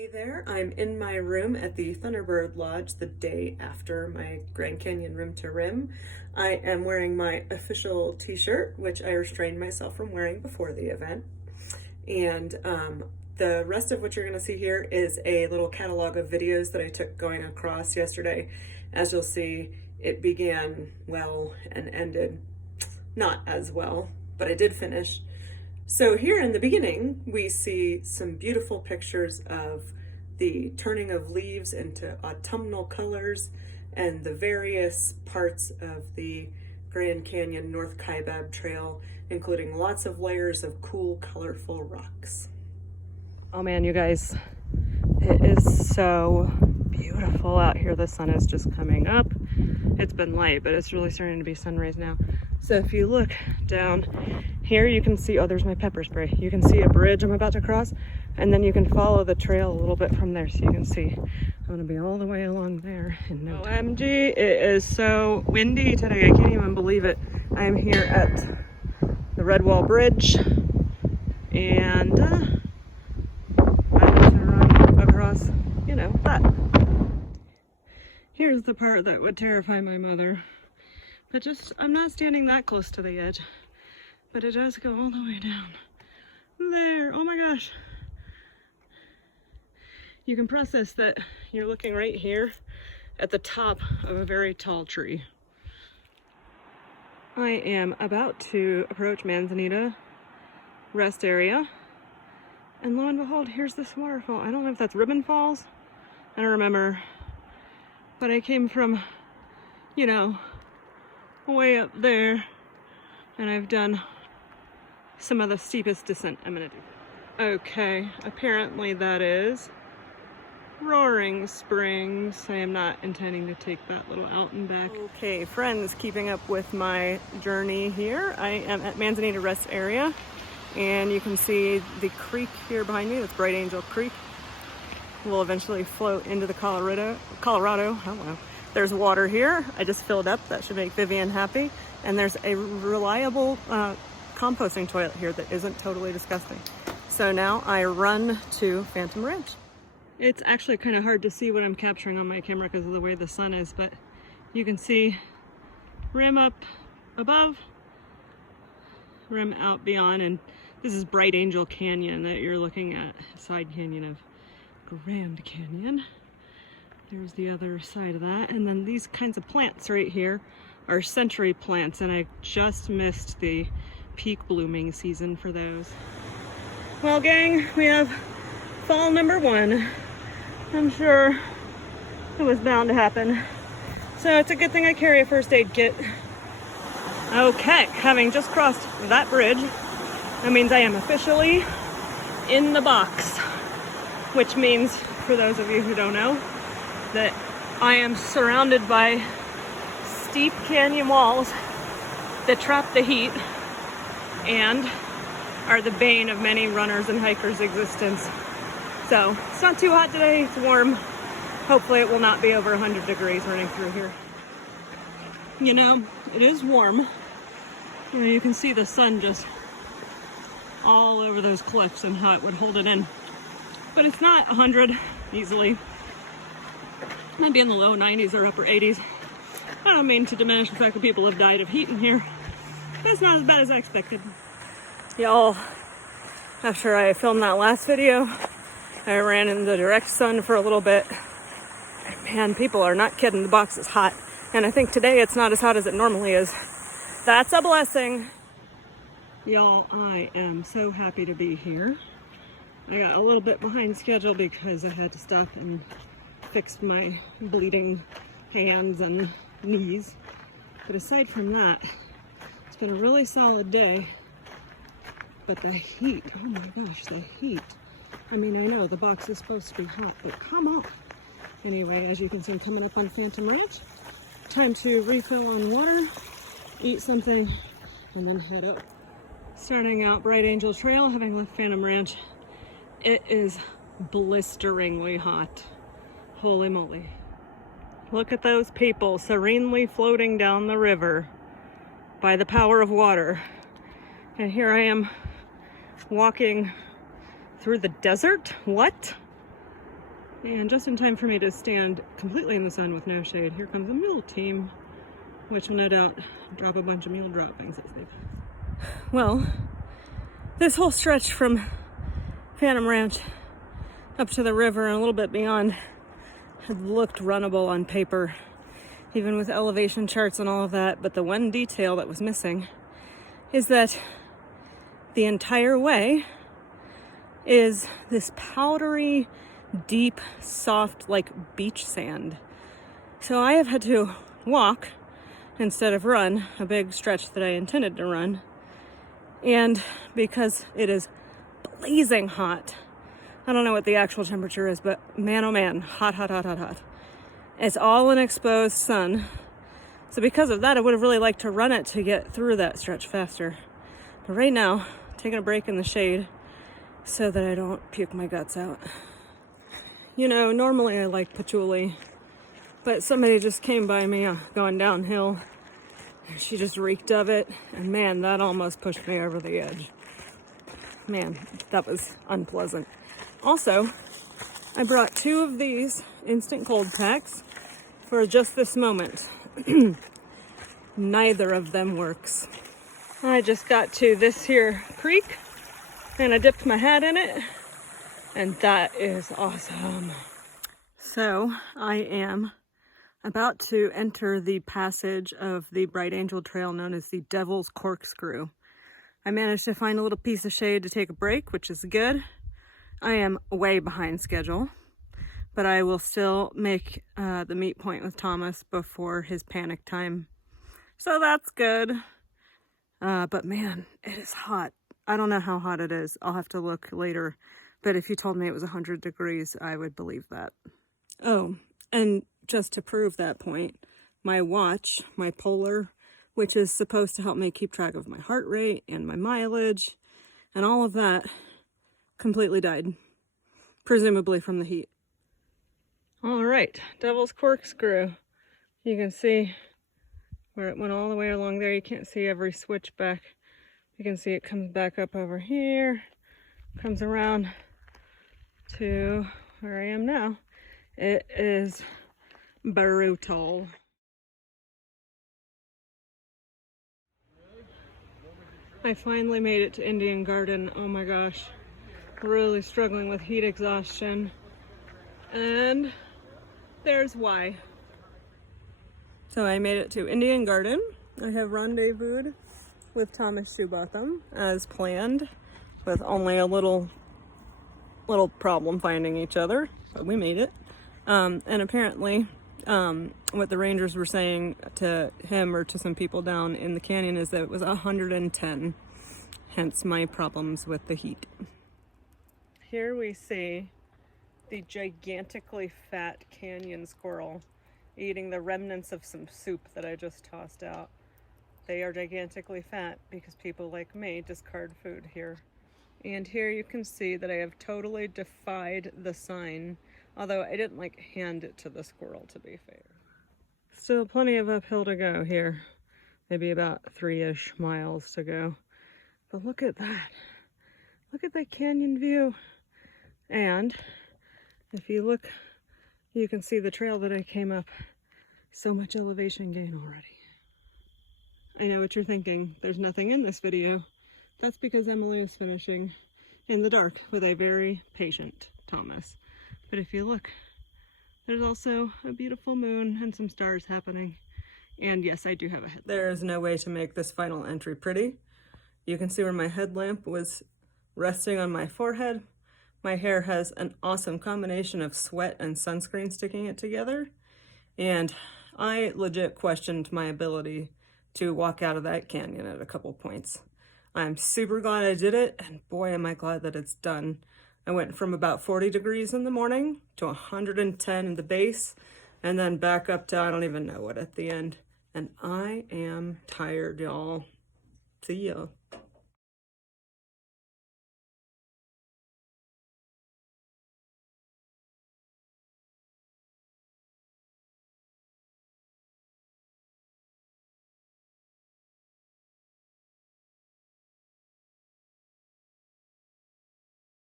Hey there, I'm in my room at the Thunderbird Lodge the day after my Grand Canyon Rim to Rim. I am wearing my official t-shirt, which I restrained myself from wearing before the event. And the rest of what you're going to see here is a little catalog of videos that I took going across yesterday. As you'll see, it began well and ended not as well, but I did finish. So here in the beginning, we see some beautiful pictures of the turning of leaves into autumnal colors and the various parts of the Grand Canyon North Kaibab Trail, including lots of layers of cool, colorful rocks. Oh man, you guys, it is so beautiful out here. The sun is just coming up. It's been light, but it's really starting to be sun rays now. So if you look down here, you can see, oh, there's my pepper spray. You can see a bridge I'm about to cross, and then you can follow the trail a little bit from there. So you can see I'm gonna be all the way along there in no time. OMG, it is so windy today. I can't even believe it. I'm here at the Red Wall Bridge, and I'm gonna run across, you know, that. Here's the part that would terrify my mother. But just, I'm not standing that close to the edge, but it does go all the way down there. Oh my gosh. You can process that you're looking right here at the top of a very tall tree. I am about to approach Manzanita rest area, and lo and behold, here's this waterfall. I don't know if that's Ribbon Falls. I don't remember, but I came from, you know, way up there, and I've done some of the steepest descent I'm gonna do. Okay, apparently that is Roaring Springs. I am not intending to take that little out and back. Okay, friends, keeping up with my journey here. I am at Manzanita Rest Area, and you can see the creek here behind me. That's Bright Angel Creek. We'll eventually float into the Colorado. Hello. There's water here. I just filled up. That should make Vivian happy. And there's a reliable composting toilet here that isn't totally disgusting. So now I run to Phantom Ranch. It's actually kind of hard to see what I'm capturing on my camera because of the way the sun is, but you can see rim up above, rim out beyond, and this is Bright Angel Canyon that you're looking at, side canyon of Grand Canyon. There's the other side of that, and then these kinds of plants right here are century plants, and I just missed the peak blooming season for those. Well, gang, we have fall number 1. I'm sure it was bound to happen, so it's a good thing I carry a first aid kit. Okay, having just crossed that bridge, that means I am officially in the box, which means, for those of you who don't know, that I am surrounded by steep canyon walls that trap the heat and are the bane of many runners and hikers' existence. So it's not too hot today, it's warm. Hopefully it will not be over 100 degrees running through here. You know, it is warm. You know, you can see the sun just all over those cliffs and how it would hold it in. But it's not 100 easily. Might be in the low 90s or upper 80s. I don't mean to diminish the fact that people have died of heat in here. That's not as bad as I expected. Y'all, after I filmed that last video, I ran in the direct sun for a little bit. And man, people are not kidding. The box is hot. And I think today it's not as hot as it normally is. That's a blessing. Y'all, I am so happy to be here. I got a little bit behind schedule because I had to stop and fix my bleeding hands and knees. But aside from that, it's been a really solid day. But the heat, oh my gosh, the heat. I mean, I know the box is supposed to be hot, but come on. Anyway, as you can see, I'm coming up on Phantom Ranch. Time to refill on water, eat something, and then head up. Starting out Bright Angel Trail, having left Phantom Ranch, it is blisteringly hot. Holy moly. Look at those people serenely floating down the river by the power of water. And here I am walking through the desert? What? And just in time for me to stand completely in the sun with no shade, here comes a mule team, which will no doubt drop a bunch of mule droppings as they pass. Well, this whole stretch from Phantom Ranch up to the river and a little bit beyond had looked runnable on paper, even with elevation charts and all of that, but the one detail that was missing is that the entire way is this powdery, deep, soft, like beach sand. So I have had to walk instead of run a big stretch that I intended to run. And because it is blazing hot, I don't know what the actual temperature is, but man, oh man, hot, hot, hot, hot, hot. It's all in exposed sun. So because of that, I would have really liked to run it to get through that stretch faster. But right now, taking a break in the shade so that I don't puke my guts out. You know, normally I like patchouli, but somebody just came by me going downhill. She just reeked of it, and man, that almost pushed me over the edge. Man, that was unpleasant. Also, I brought 2 of these instant cold packs for just this moment. Neither of them works. I just got to this here creek, and I dipped my hat in it, and that is awesome. So I am about to enter the passage of the Bright Angel Trail known as the Devil's Corkscrew. I managed to find a little piece of shade to take a break, which is good. I am way behind schedule, but I will still make the meet point with Thomas before his panic time. So that's good. But man, it is hot. I don't know how hot it is. I'll have to look later. But if you told me it was 100 degrees, I would believe that. Oh, and just to prove that point, my watch, my Polar, which is supposed to help me keep track of my heart rate and my mileage and all of that, completely died, presumably from the heat. All right, Devil's Corkscrew. You can see where it went all the way along there. You can't see every switchback. You can see it comes back up over here, comes around to where I am now. It is brutal. I finally made it to Indian Garden. Oh my gosh, really struggling with heat exhaustion. And there's why. So I made it to Indian Garden. I have rendezvoused with Thomas Shoebotham as planned, with only a little problem finding each other, but we made it. And apparently, what the rangers were saying to him or to some people down in the canyon is that it was 110, hence my problems with the heat. Here we see the gigantically fat canyon squirrel eating the remnants of some soup that I just tossed out. They are gigantically fat because people like me discard food here. And here you can see that I have totally defied the sign, although I didn't hand it to the squirrel, to be fair. Still plenty of uphill to go here. Maybe about 3-ish miles to go. But look at that. Look at that canyon view. And if you look, you can see the trail that I came up. So much elevation gain already. I know what you're thinking. There's nothing in this video. That's because Emily is finishing in the dark with a very patient Thomas. But if you look, there's also a beautiful moon and some stars happening. And yes, I do have a headlamp. There is no way to make this final entry pretty. You can see where my headlamp was resting on my forehead. My hair has an awesome combination of sweat and sunscreen sticking it together. And I legit questioned my ability to walk out of that canyon at a couple points. I'm super glad I did it, and boy am I glad that it's done. I went from about 40 degrees in the morning to 110 in the base, and then back up to I don't even know what at the end. And I am tired, y'all. See ya.